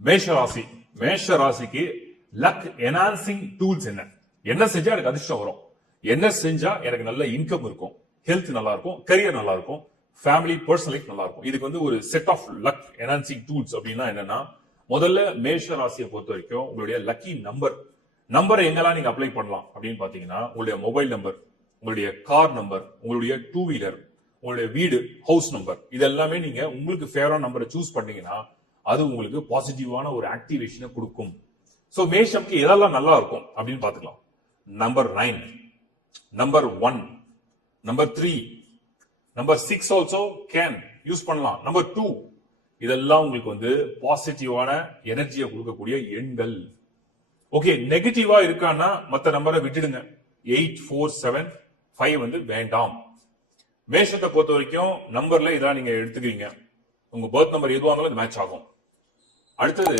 மேஷ ராசி. மேஷ ராசிக்கு லக் என்ஹான்சிங் டூல்ஸ் என்ன? என்ன செஞ்சா எனக்கு அதிர்ஷ்டம் வரும், என்ன செஞ்சா எனக்கு நல்ல இன்கம் இருக்கும், ஹெல்த் நல்லா இருக்கும், கரியர் நல்லா இருக்கும், ஃபேமிலி பர்சனல் லைஃப் நல்லா இருக்கும். இதுக்கு வந்து ஒரு set of luck enhancing tools அப்படின்னா என்னன்னா, முதல்ல மேஷ ராசியை பொறுத்த வரைக்கும் உங்களுடைய லக்கி நம்பரை எங்கெல்லாம் நீங்க அப்ளை பண்ணலாம் அப்படின்னு பாத்தீங்கன்னா, உங்களுடைய மொபைல் நம்பர், உங்களுடைய கார் நம்பர், உங்களுடைய டூ வீலர், உங்களுடைய வீடு ஹவுஸ் நம்பர், இது எல்லாமே நீங்க உங்களுக்கு ஃபேவரான நம்பரை சூஸ் பண்ணீங்கன்னா அது உங்களுக்கு பாசிட்டிவான ஒரு ஆக்டிவேஷனை கொடுக்கும். சோ மேஷம்க்கு எதெல்லாம் நல்லா இருக்கும் அப்படின்னு பாத்துக்கலாம். Number 9, number 1, number 3, number 6 also can use பண்ணலாம். நம்பர் 2, இதெல்லாம் உங்களுக்கு வந்து பாசிட்டிவான எனர்ஜியை கொடுக்கக்கூடிய எண்கள். ஓகே, நெகட்டிவா இருக்கான்னா மத்த நம்பரை விட்டுடுங்க. 8, 4, 7, 5 வந்து வேண்டாம். மேஷத்தை பொறுத்த வரைக்கும் நம்பர்ல இதெல்லாம் நீங்க எடுத்துக்கிறீங்க, உங்க பர்த் நம்பர் எதுவாக இருந்தாலும் மேட்ச் ஆகும். அடுத்தது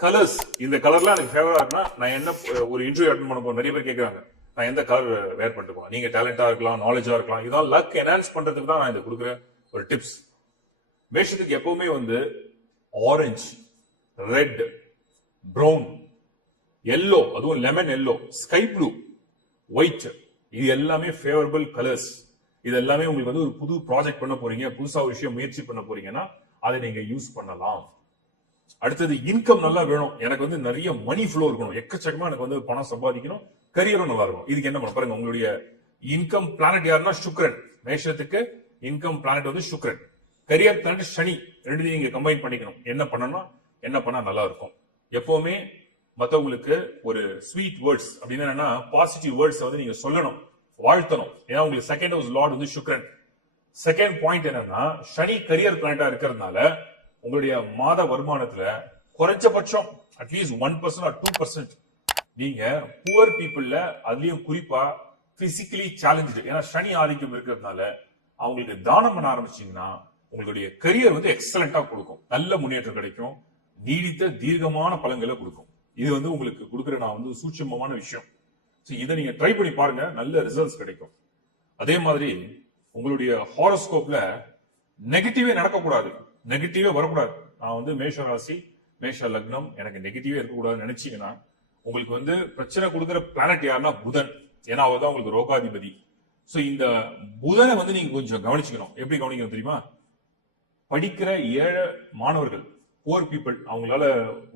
கலர்ஸ். இந்த கலர்லாம் எனக்கு ஃபேவரா இருக்குன்னா நான் என்ன ஒரு இன்டர்வியூ அட்டன் பண்ண போறேன், நிறைய பேர் கேட்கறாங்க நான் எந்த கலர் வேர் பண்ணிட்டு போறேன். நீங்க டேலண்டா இருக்கலாம், நாலேஜா இருக்கலாம், இதான் லக் என்ஹான்ஸ் பண்றதுக்கு தான் நான் இதை கொடுக்குற ஒரு டிப்ஸ். மேஷத்துக்கு எப்பவுமே வந்து ஆரஞ்சு, ரெட், பிரவுன், எல்லோ, அதுவும் lemon yellow, sky blue, white, இது எல்லாமே ஃபேவரபிள் கலர்ஸ். இது எல்லாமே உங்களுக்கு வந்து ஒரு புது ப்ராஜெக்ட் பண்ண போறீங்க, புதுசா ஒரு விஷயம் முயற்சி பண்ண போறீங்கன்னா அதை நீங்க யூஸ் பண்ணலாம். அடுத்தது இன்கம் நல்லா வேணும், எனக்கு வந்து நிறைய மணி ஃப்ளோ இருக்கணும், எக்கச்சக்கமா எனக்கு வந்து பணம் சம்பாதிக்கணும், கரியரும் நல்லா இருக்கும். இதுக்கு என்ன பண்ண பாருங்க, உங்களுடைய இன்கம் பிளானட் யாருன்னா சுக்கிரன். மேஷத்துக்கு இன்கம் பிளானட் வந்து சுக்கிரன், கரியர் பிளானட் சனி. ரெண்டு நீங்க கம்பைன் பண்ணிக்கணும். என்ன பண்ணா நல்லா இருக்கும். எப்பவுமே மத்தவங்களுக்கு ஒரு ஸ்வீட் வேர்ட்ஸ் அப்படின்னு என்னன்னா, பாசிட்டிவ் வேர்ட்ஸ் வந்து நீங்க சொல்லணும், வாழ்த்தணும். ஏன்னா உங்களுக்கு செகண்ட் ஹவுஸ் லார்ட் வந்து சுக்கிரன். செகண்ட் பாயிண்ட் என்னன்னா, சனி கரியர் பிளானட்டா இருக்கிறதுனால உங்களுடைய மாத வருமானத்துல குறைஞ்சபட்சம் அட்லீஸ்ட் 1% or 2% நீங்க புவர் பீப்புள்ல, அதுலயும் குறிப்பா பிசிக்கலி சேலஞ்சு, ஏன்னா சனி ஆதிக்கம் இருக்கிறதுனால அவங்களுக்கு தானம் பண்ண ஆரம்பிச்சீங்கன்னா உங்களுடைய கரியர் வந்து எக்ஸலண்டா கொடுக்கும், நல்ல முன்னேற்றம் கிடைக்கும், நீடித்த தீர்க்கமான பலன்களை கொடுக்கும். இது வந்து உங்களுக்கு கொடுக்குற நான் வந்து சூட்சமமான விஷயம். இதை நீங்க ட்ரை பண்ணி பாருங்க, நல்ல ரிசல்ட்ஸ் கிடைக்கும். அதே மாதிரி உங்களுடைய ஹாரோஸ்கோப்ல நெகட்டிவே நடக்கக்கூடாது, நெகட்டிவே வரக்கூடாது. நான் வந்து மேஷ ராசி, மேஷ லக்னம், எனக்கு நெகட்டிவே இருக்கக்கூடாதுன்னு நினைச்சீங்கன்னா உங்களுக்கு வந்து பிரச்சனை கொடுக்குற பிளானட் யாருன்னா புதன். ஏன்னா அவர் தான் உங்களுக்கு ரோகாதிபதி. சோ இந்த புதனை வந்து நீங்க கொஞ்சம் கவனிச்சுக்கணும். எப்படி கவனிக்கணும் தெரியுமா? படிக்கிற ஏழை மாணவர்கள், புவர் பீப்புள், அவங்களால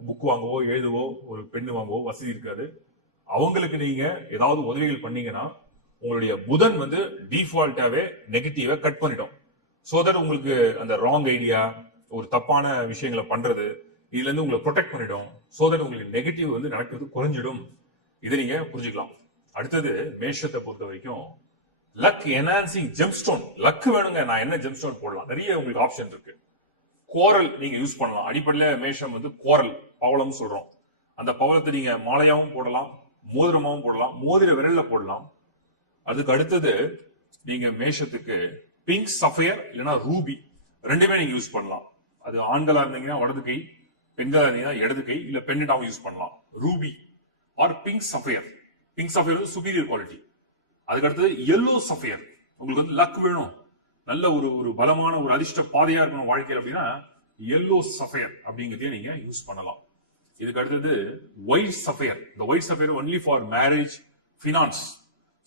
புக் வாங்கவோ எழுதவோ ஒரு பெண்ணு வாங்கவோ வசதி இருக்காது, அவங்களுக்கு நீங்க ஏதாவது உதவிகள் பண்ணீங்கன்னா உங்களுடைய புதன் வந்து டிஃபால்ட்டாவே நெகட்டிவா கட் பண்ணிடும். சோ தட் உங்களுக்கு அந்த ராங் ஐடியா, ஒரு தப்பான விஷயங்களை பண்றது, இதுல இருந்து உங்களை ப்ரொடெக்ட் பண்ணிடும். சோ தட் உங்களுக்கு நெகட்டிவ் வந்து நடக்கிறது குறைஞ்சிடும். இதை நீங்க புரிஞ்சுக்கலாம். அடுத்தது மேஷத்தை பொறுத்த வரைக்கும் லக் என்ஹான்சிங் ஜெம்ஸ்டோன். லக் வேணுங்க, நான் என்ன ஜெம்ஸ்டோன் போடலாம், நிறைய உங்களுக்கு ஆப்ஷன் இருக்கு. கோரல் நீங்க யூஸ் பண்ணலாம். அடிப்படையில மேஷம் வந்து கோரல், பவளம் சொல்றோம். அந்த பவளத்தை நீங்க மாலையாவும் போடலாம், மோதிரமாவும் போடலாம், மோதிர விரல்ல போடலாம். அதுக்கு அடுத்தது நீங்க மேஷத்துக்கு பிங்க் சஃபயர் இல்லைன்னா ரூபி, ரெண்டுமே நீங்க யூஸ் பண்ணலாம். அது ஆண்களா இருந்தீங்கன்னா வலது கை, பெண்களா இருந்தீங்கன்னா இடது கை, இல்ல பெண்ணிட்டாவும் யூஸ் பண்ணலாம். Ruby or pink sapphire. Pink sapphire வந்து சுப்பீரியர் குவாலிட்டி. அதுக்கு அடுத்தது எல்லோ சஃபயர். உங்களுக்கு வந்து லக் வேணும், நல்ல ஒரு பலமான ஒரு அதிர்ஷ்ட பாதையா இருக்கணும் வாழ்க்கையில் அப்படின்னா எல்லோ சஃபயர் அப்படிங்கிறதையும் நீங்க யூஸ் பண்ணலாம். இதுக்கு அடுத்தது ஒயிட் சஃபயர். இந்த white sapphire only for marriage, finance.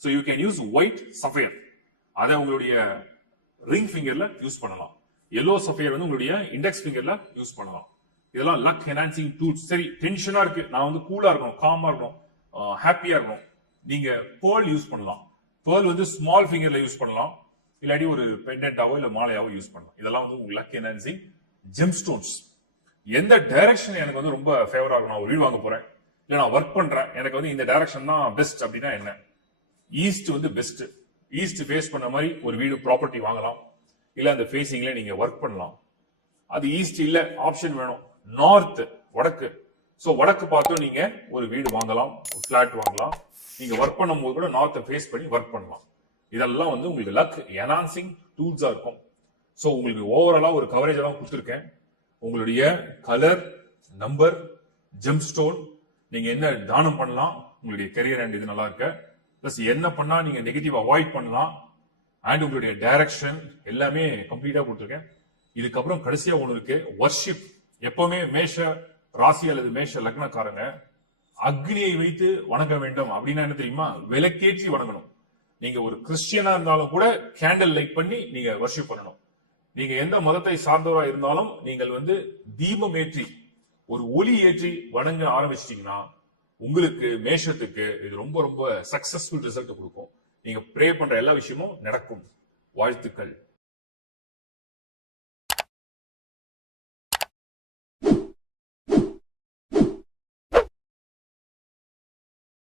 So you can use white sapphire. அதை உங்களுடைய ரிங் ஃபிங்கர்ல யூஸ் பண்ணலாம். எல்லோ சஃபயர் வந்து உங்களுடைய இண்டெக்ஸ் ஃபிங்கர்ல யூஸ் பண்ணலாம். இதெல்லாம் லக் என்ஹான்சிங் டூல்ஸ். சரி, டென்ஷனா இருக்கு, நான் வந்து கூலா இருக்கணும், காமா இருக்கணும், ஹாப்பியா இருக்கணும், நீங்க பேர்ல் யூஸ் பண்ணலாம். பேர்ல் வந்து ஸ்மால் ஃபிங்கர்ல யூஸ் பண்ணலாம், இல்லாட்டி ஒரு பெண்டன்டாவோ இல்ல மாலையாவோ யூஸ் பண்ணலாம். இதெல்லாம் வந்து உங்களுக்கு லக் என்ஹான்சிங் ஜெம் ஸ்டோன்ஸ். எந்த டைரக்ஷன் எனக்கு வந்து ரொம்ப ஃபேவரா இருக்கும், நான் ஒரு வீடு வாங்க போறேன், இல்ல நான் ஒர்க் பண்றேன், எனக்கு வந்து இந்த டைரக்ஷன் தான் பெஸ்ட் அப்படின்னா என்ன? ஈஸ்ட் வந்து பெஸ்ட். ஈஸ்ட் ஃபேஸ் பண்ண மாதிரி ஒரு வீடு ப்ராப்பர்ட்டி வாங்கலாம், இல்ல அந்த ஃபேசிங்ல நீங்க ஒர்க் பண்ணலாம். அது ஈஸ்ட் இல்ல, ஆப்ஷன் வேணும், நார்த், வடக்கு. சோ வடக்கு பார்த்தும் நீங்க ஒரு வீடு வாங்கலாம், ஒரு பிளாட் வாங்கலாம். நீங்க ஒர்க் பண்ணும் போது கூட நார்த்தை ஃபேஸ் பண்ணி ஒர்க் பண்ணலாம். இதெல்லாம் வந்து உங்களுக்கு லக் என்ஹான்சிங் டூல்ஸா இருக்கும். சோ உங்களுக்கு ஓவராலா ஒரு கவரேஜ் தான் கொடுத்துருக்கேன். உங்களுடைய கலர், நம்பர், ஜெம் ஸ்டோன், நீங்க என்ன தானம் பண்ணலாம், உங்களுடைய கரியர் அண்ட் இது நல்லா இருக்க, பிளஸ் என்ன பண்ணா நீங்க நெகட்டிவ் அவாய்ட் பண்ணலாம், அண்ட் உங்களுடைய டைரக்ஷன் எல்லாமே கம்ப்ளீட்டா கொடுத்துருக்கேன். இதுக்கப்புறம் கடைசியா ஒண்ணு இருக்கு, வர்ஷிப். எப்பவுமே மேஷ ராசி அல்லது மேஷ லக்னக்காரங்க அக்னியை வைத்து வணங்க வேண்டும் அப்படின்னா என்ன தெரியுமா? விளக்கேற்றி வணங்கணும். நீங்க ஒரு கிறிஸ்டியனா இருந்தாலும் கூட கேண்டில் லைட் பண்ணி நீங்க வர்ஷிப் பண்ணணும். நீங்க எந்த மதத்தை சார்ந்தவரா இருந்தாலும் நீங்கள் தீபம் ஏற்றி ஒரு ஒளி ஏற்றி வணங்க ஆரம்பிச்சிட்டீங்கன்னா உங்களுக்கு மேஷத்துக்கு இது ரொம்ப ரொம்ப சக்சஸ்ஃபுல் ரிசல்ட் கொடுக்கும். நீங்க ப்ரே பண்ற எல்லா விஷயமும் நடக்கும். வாழ்த்துக்கள்.